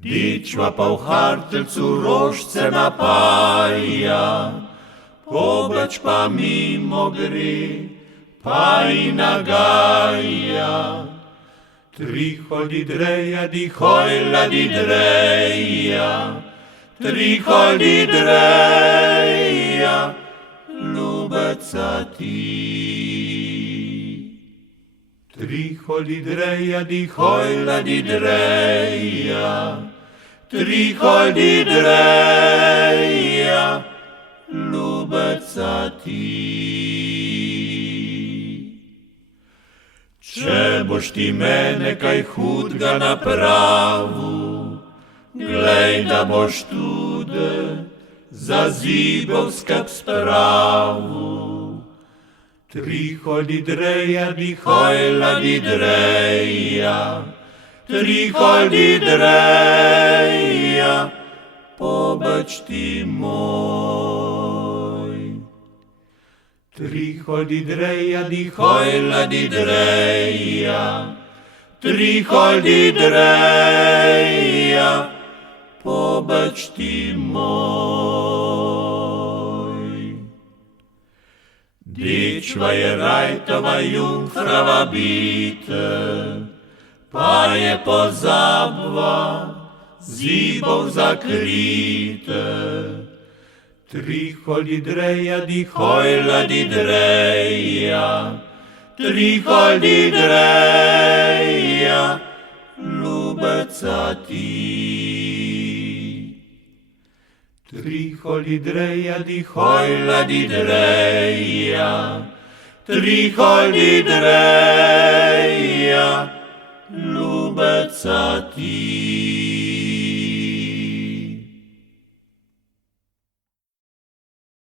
Dičva pa v hartelcu rožce napaja, pobeč pa mimo gre, pa in nagaja. Tri hodi dreja, di hojla di dreja, tri hodi dreja, ljubeca ti. Tri hodi dreja, di hojla di dreja, tri hodi dreja, ljubeca ti. Če boš ti mene kaj hudga napravil, glej, da boš tudi za zibov skrb spravil. Tri hodi dreja, di hojla di dreja, tri hodi dreja, pobeč ti moj. Tri hodi dreja, di hojla di dreja, tri hodi dreja, pobeč ti moj. Dičva je rajtova jungfrava bite, pa je pozabva zibov zakrite. Tri hodi dreja, di hojla di dreja, tri hodi dreja, ljubeca ti. Tri hodi dreja, di hojla di dreja, tri hodi dreja, ljubeca ti.